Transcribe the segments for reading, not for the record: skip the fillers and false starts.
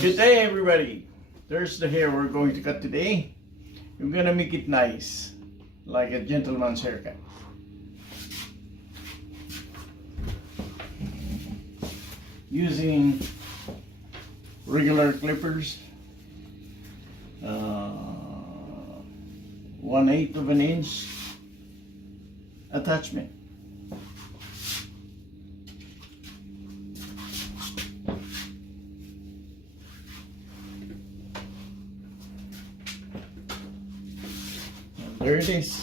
Good day, everybody. There's the hair we're going to cut today. We're gonna make it nice, like a gentleman's haircut. Using regular clippers, 1/8 of an inch attachment. There it is.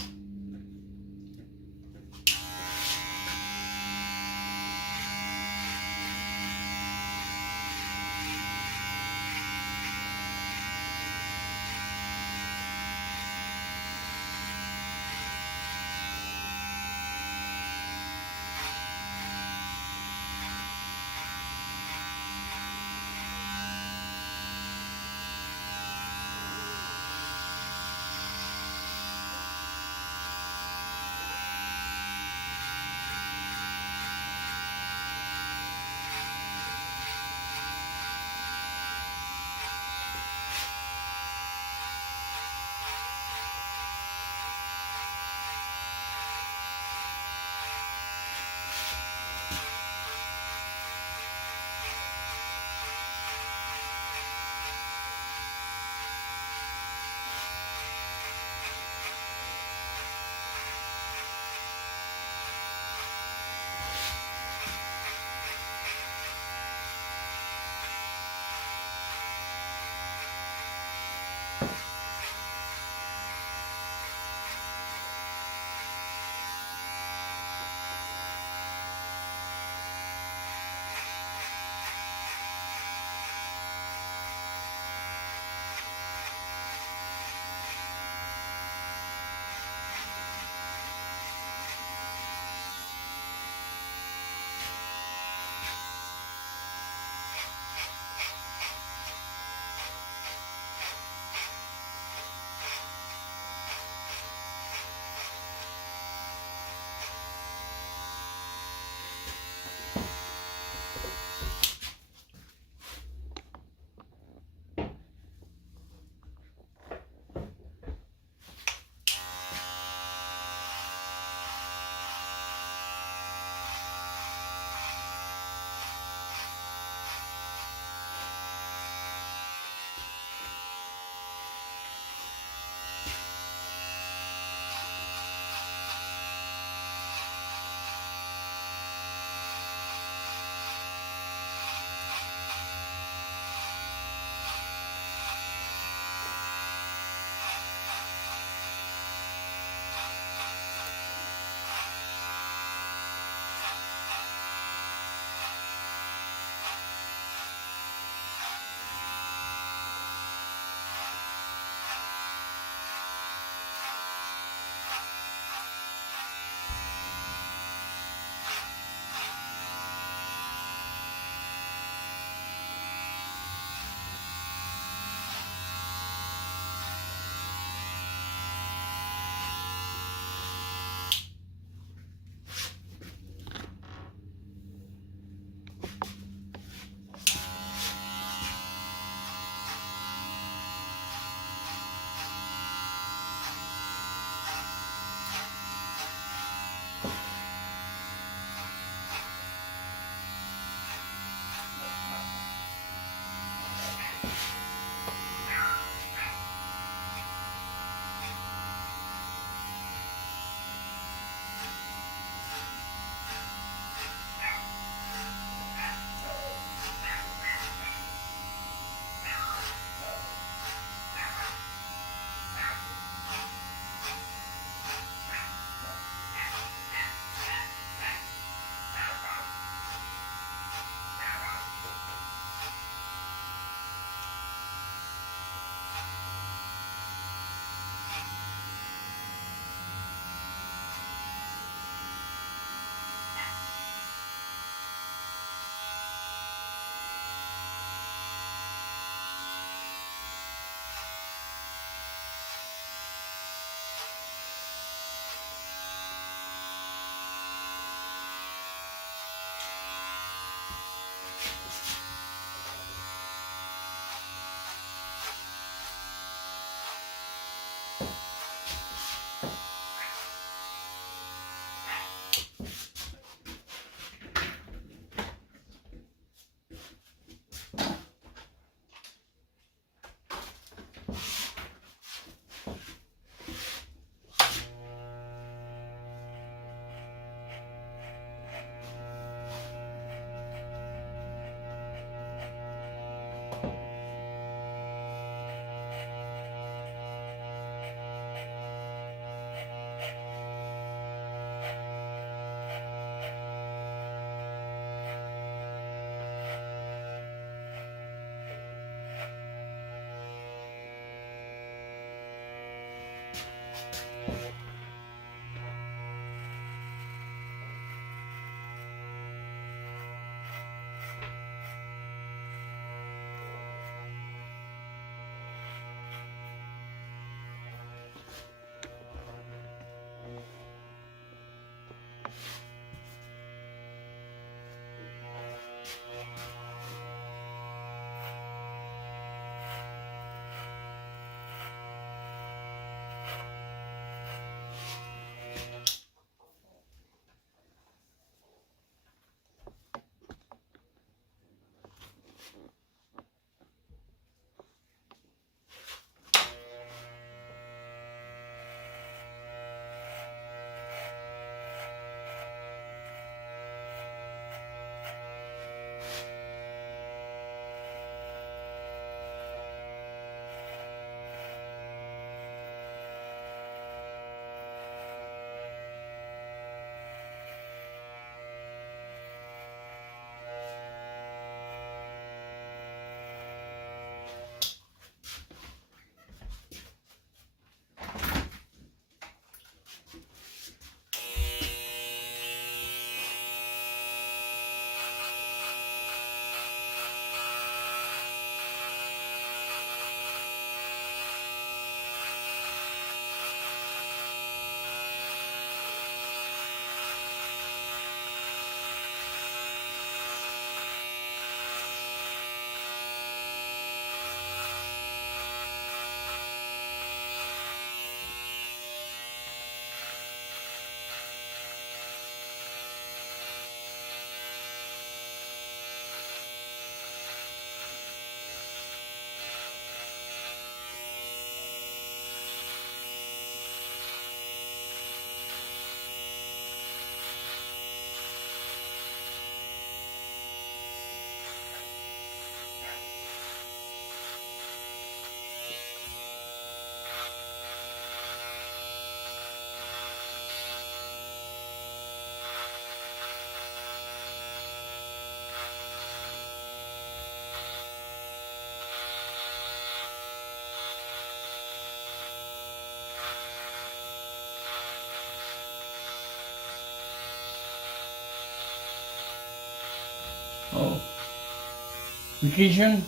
Vacation?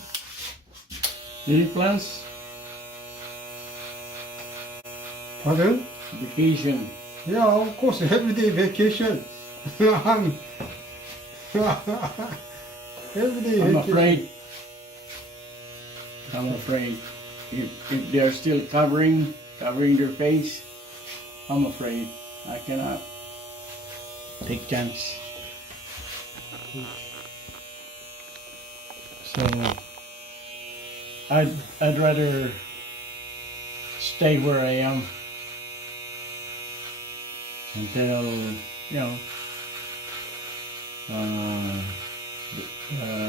Any plans? Pardon? Vacation. Yeah, of course, everyday vacation. I'm everyday I'm vacation. afraid. I'm afraid. If they're still covering their face, I'm afraid. I cannot take chance. So I'd rather stay where I am until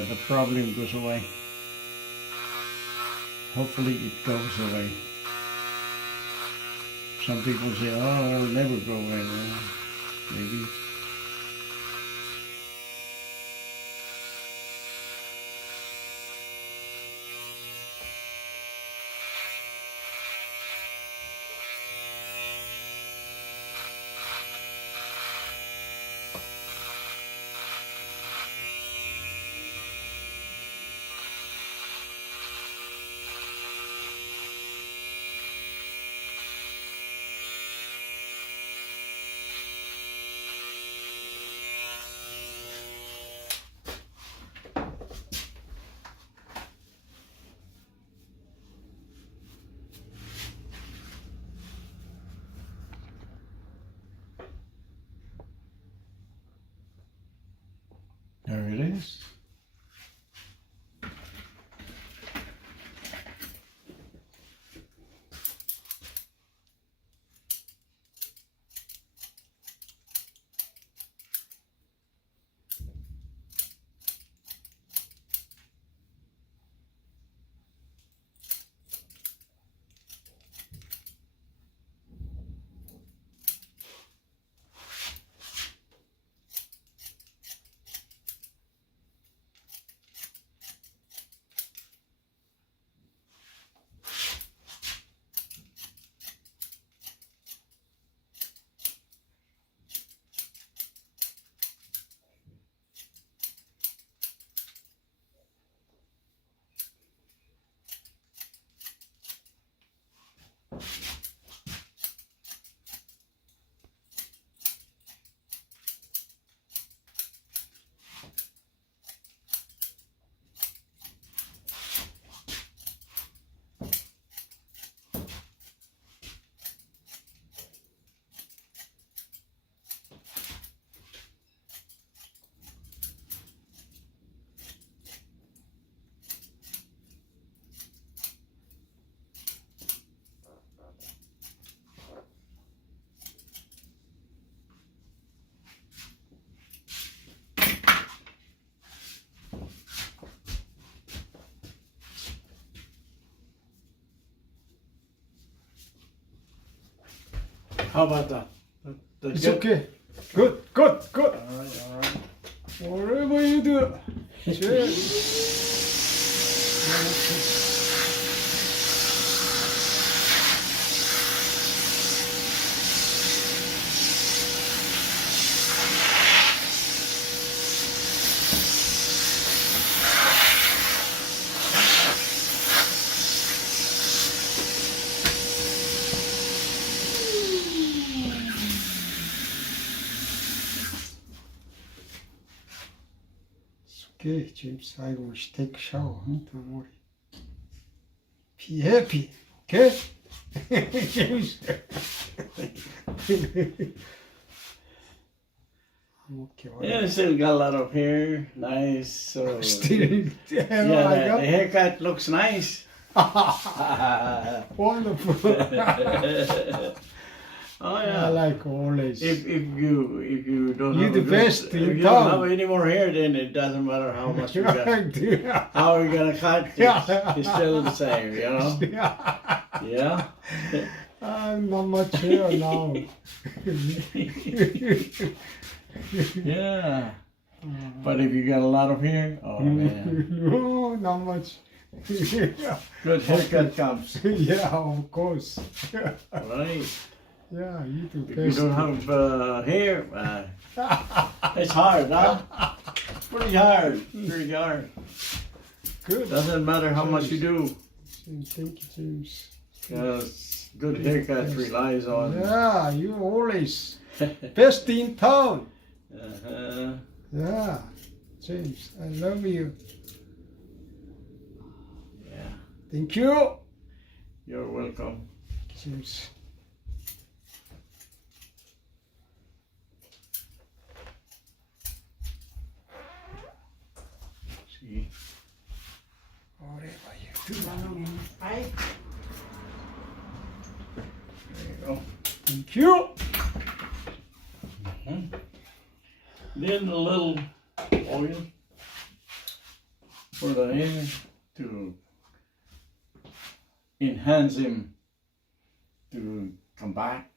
the problem goes away. Hopefully it goes away. Some people say, "Oh, it'll never go away." Well, maybe. There it is. How about that? That's It's good? okay. Good, good, good. All right. Whatever you do. Cheers. Okay, James, I will take a shower. Don't worry. Be happy, okay? James. I'm okay. Yeah, still got a lot of hair. Nice. So Still, yeah, the haircut looks nice. Wonderful. Oh I yeah. like always. If you don't You have the a good- best if in you don't town. have any more hair, then it doesn't matter how much you got. Yeah. How are you gonna cut? It's still the same, you know. Yeah. Not much hair now. Yeah. But if you got a lot of hair, oh man, No, not much. good haircut comes. Yeah, of course. Right. Yeah, you do If you best. don't have hair, it's hard, huh? Pretty hard. Pretty hard. good. Doesn't matter how much you do, James, thank you, James. because good haircut relies on. Yeah, you always best in town. Uh-huh. Yeah, James, I love you. Yeah, Thank you, you're welcome. James. See, Whatever you do. there you go. Thank you. Then a little oil for the hair to enhance him to come back.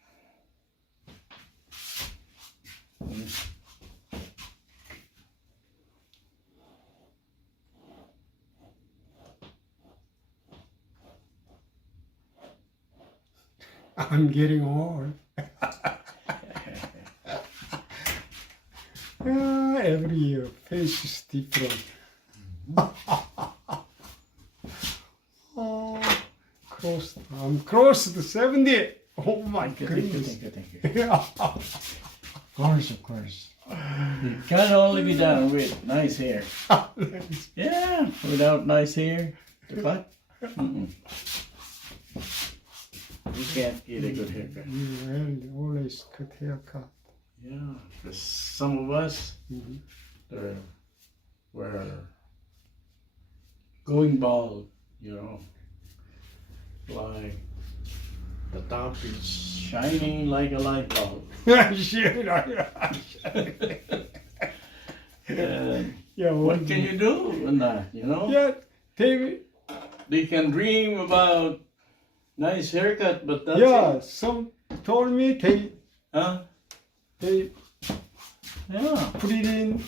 I'm getting old. Every year, face is different. Oh, I'm close to 70. Oh my Thank you, goodness. thank you. Of course, of course. It can only be done with nice hair. Yeah, without nice hair to cut, you can't get a good haircut. You really always good haircut. Yeah, because some of us Mhm. were going bald, like the top is shining like a light bulb. Shit, And yeah, what can you do in that, Yeah, They can dream about nice haircut, but that's yeah, it. some told me Huh? they Yeah. put it in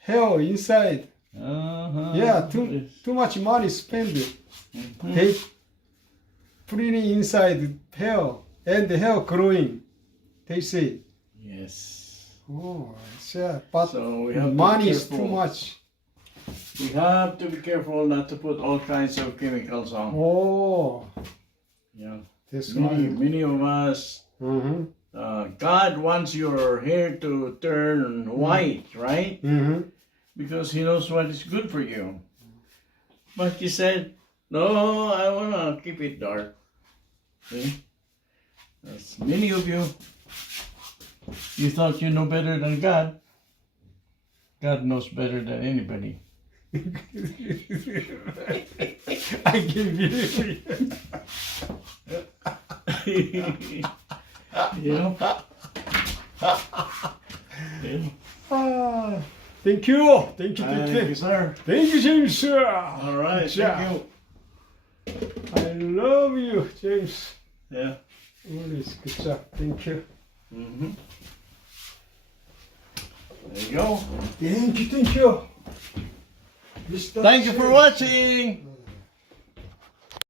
hair inside. Uh-huh. Yeah, too much money spent. They put it inside hair and the hair growing. They say, Yes. oh, yeah, but So we have to money be is too careful. much. We have to be careful not to put all kinds of chemicals on. Oh, Yeah. that's Many, why. many of us, Mm-hmm. God wants your hair to turn white, right? Mm-hmm. Because He knows what is good for you. But you said, no, I want to keep it dark. See? That's many of you. You thought you know better than God. God knows better than anybody. I give you. Yeah. Thank you. Thank you. Thank you, sir. Thank you, James. All right, Yeah. thank you. I love you, James. Yeah. Always good job. Thank you. Mm-hmm. There you go. Thank you. Thank you for watching.